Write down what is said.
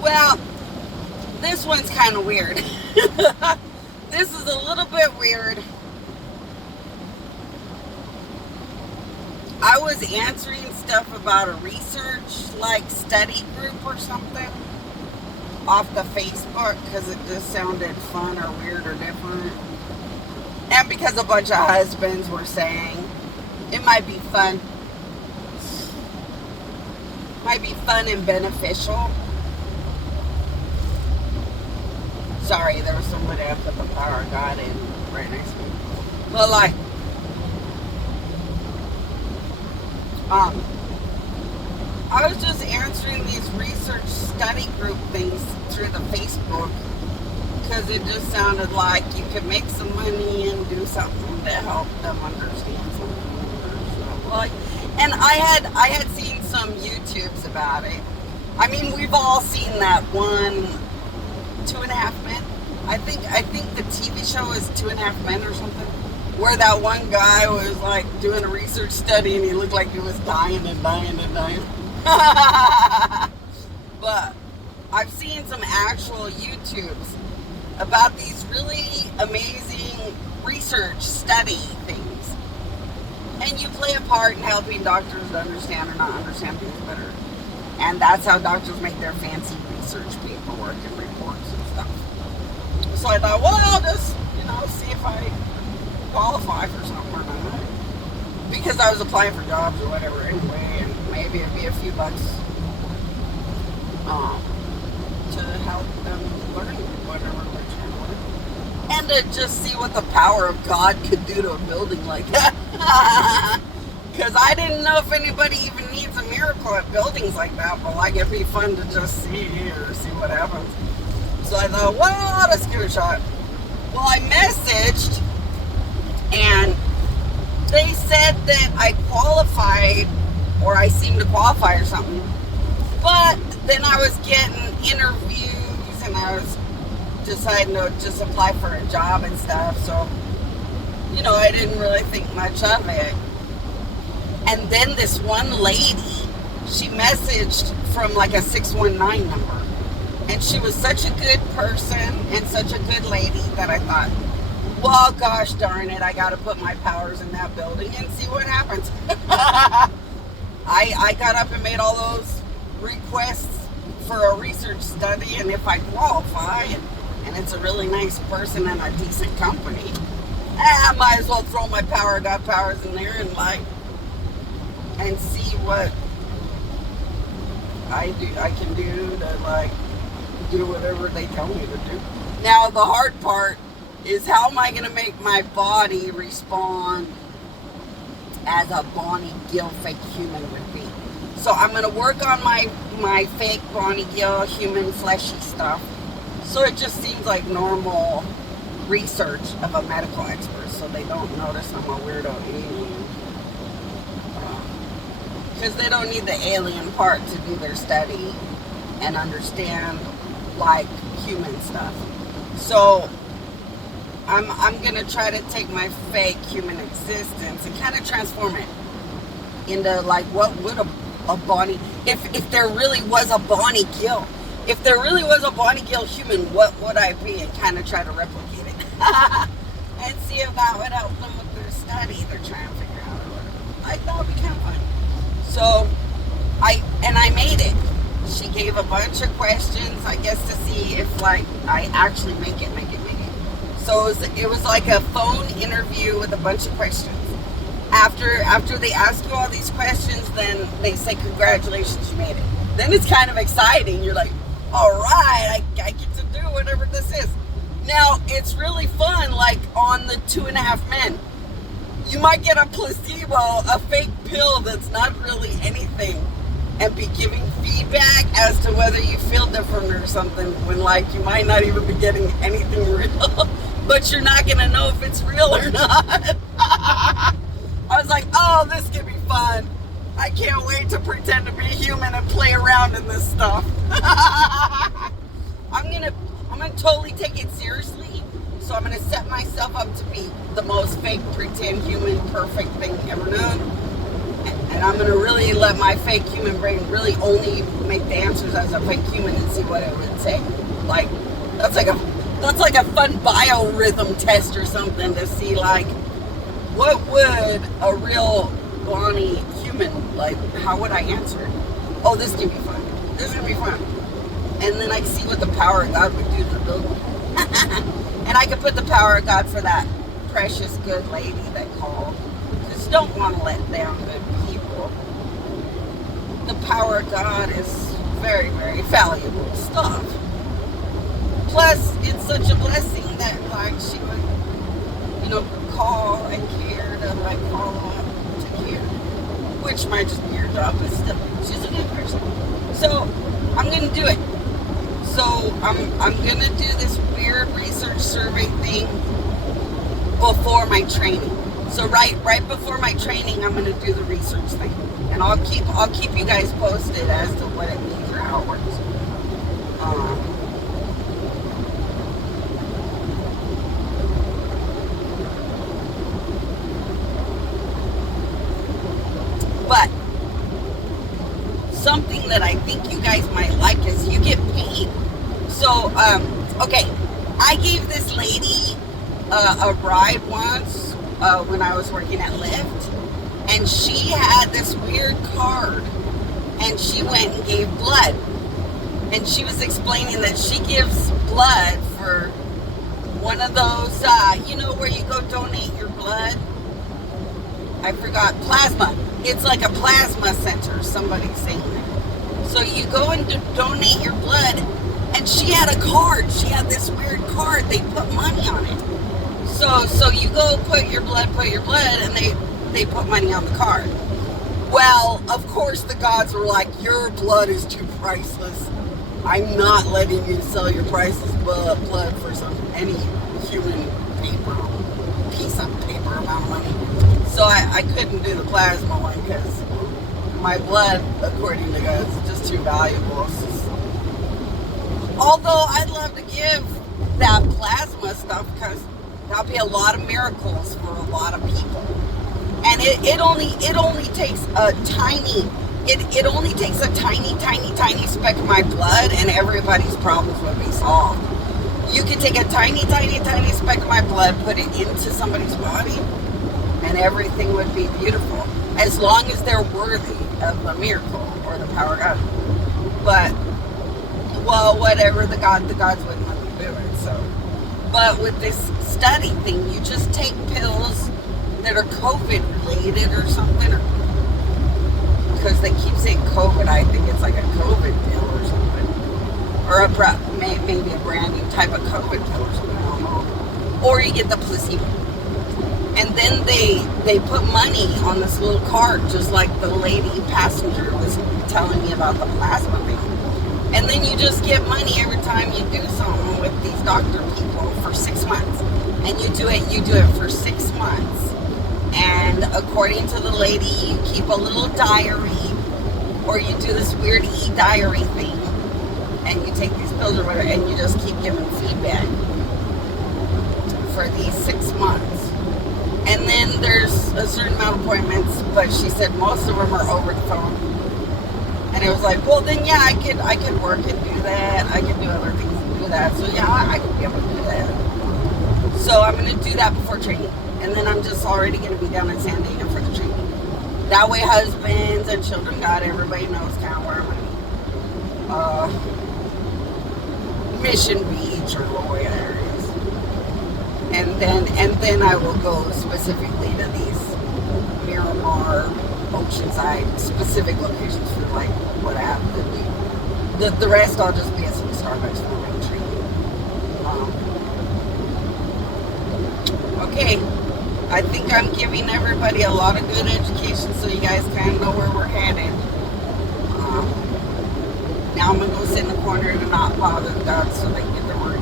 Well, this one's kind of weird. This is a little bit weird. I was answering stuff about a research, like, study group or something off the Facebook because it just sounded fun or weird or different. And because a bunch of husbands were saying it might be fun. Might be fun and beneficial. Sorry, there was somebody I put the power of God in right next to me. But like, I was just answering these research study group things through the Facebook because it just sounded like you could make some money and do something to help them understand something or something. Like, and I had seen some YouTubes about it. I mean, we've all seen that one 2.5 Men. I think the TV show is 2.5 Men or something, where that one guy was like doing a research study and he looked like he was dying and dying and dying. But I've seen some actual YouTubes about these really amazing research study things. And you play a part in helping doctors to understand or not understand things better. And that's how doctors make their fancy research paperwork and reports and stuff. So I thought, well, I'll just, see if I qualify for something or not. Because I was applying for jobs or whatever anyway, and maybe it'd be a few bucks to help them learn whatever they're trying to learn. And to just see what the power of God could do to a building like that. Because I didn't know if anybody even needs a miracle at buildings like that, but like it'd be fun to just see what happens. So I thought, well, let's give it a shot. Well, I messaged and they said that I qualified, or I seemed to qualify or something. But then I was getting interviews and I was deciding to just apply for a job and stuff. So, I didn't really think much of it. And then this one lady, she messaged from like a 619 number. And she was such a good person and such a good lady that I thought, well, gosh darn it, I got to put my powers in that building and see what happens. I got up and made all those requests for a research study, and if I qualify, and it's a really nice person and a decent company, I might as well throw my God powers in there and see what I can do to do whatever they tell me to do. Now the hard part is, how am I going to make my body respond as a Bonnie Gill fake human would be? So I'm going to work on my fake Bonnie Gill human fleshy stuff, so it just seems like normal research of a medical expert, so they don't notice I'm a weirdo alien. Because they don't need the alien part to do their study and understand like human stuff. So I'm gonna try to take my fake human existence and kind of transform it into like, what would a Bonnie, if there really was a Bonnie Gill, if there really was a Bonnie Gill human, what would I be? And kind of try to replicate it and see if that would help them with their study they're trying to figure out or whatever. I thought it'd be kind of fun. So I made it. She gave a bunch of questions, I guess, to see if I actually make it. So it was like a phone interview with a bunch of questions. After they ask you all these questions, then they say, congratulations, you made it. Then it's kind of exciting. You're like, all right, I get to do whatever this is. Now, it's really fun, like on the 2.5 Men. You might get a placebo, a fake pill that's not really anything, and be giving feedback as to whether you feel different or something, when you might not even be getting anything real, but you're not gonna know if it's real or not. I was like, oh, this could be fun. I can't wait to pretend to be human and play around in this stuff. I'm gonna totally take it seriously. So I'm gonna set myself up to be the most fake, pretend human, perfect thing ever known. And I'm gonna really let my fake human brain really only make the answers as a fake human and see what it would say. Like that's like a fun biorhythm test or something to see like what would a real Bonnie human, like how would I answer? Oh, this can be fun. This is gonna be fun. And then I can see what the power of God would do to the building. And I could put the power of God for that precious good lady that called. Just don't want to let down good people. The power of God is very, very valuable stuff. Plus, it's such a blessing that like she would, call and care to like follow up to care. Which might just be your job, but still, she's a good person. So I'm gonna do it. So I'm gonna do this weird research survey thing before my training. So right before my training, I'm gonna do the research thing, and I'll keep you guys posted as to what it means or how it works. But something that I think you guys might like is you get paid. So, okay, I gave this lady a ride once when I was working at Lyft, and she had this weird card, and she went and gave blood. And she was explaining that she gives blood for one of those, where you go donate your blood. I forgot, plasma. It's like a plasma center, somebody's saying that. So you go and donate your blood, and she had a card. She had this weird card. They put money on it. So you go put your blood, and they put money on the card. Well, of course the gods were like, your blood is too priceless. I'm not letting you sell your priceless blood for any human paper, piece of paper amount of money. So I couldn't do the plasma one because my blood, according to God, is just too valuable. Although I'd love to give that plasma stuff because that'll be a lot of miracles for a lot of people. And it only takes a tiny tiny speck of my blood and everybody's problems would be solved. You could take a tiny speck of my blood, put it into somebody's body, and everything would be beautiful, as long as they're worthy of the miracle or the power of God. But, well, whatever, the gods wouldn't let me do it, so. But with this study thing, you just take pills that are COVID related or something, because they keep saying COVID. I think it's like a COVID pill or something, or maybe a brand new type of COVID pill or something, I don't know. Or you get the placebo. And then they put money on this little card, just like the lady passenger was telling me about the plasma thing. And then you just get money every time you do something with these doctor people for 6 months. And you do it for 6 months. And according to the lady, you keep a little diary, or you do this weird e-diary thing, and you take these pills or whatever, and you just keep giving feedback for these 6 months. And then there's a certain amount of appointments, but she said most of them are over the phone. And it was like, well, then yeah, I could work and do that. I could do other things and do that. So yeah, I could be able to do that. So I'm going to do that before training. And then I'm just already going to be down in San Diego for the training. That way husbands and children, God, everybody knows kind of where I'm at. Mission Beach or Loya areas. And then I will go specifically to these Miramar, Oceanside, specific locations for like what I have to do. The rest I'll just be at some Starbucks for my training. Okay, I think I'm giving everybody a lot of good education so you guys kind of know where we're headed. Now I'm going to go sit in the corner to not bother the dogs so they can get their work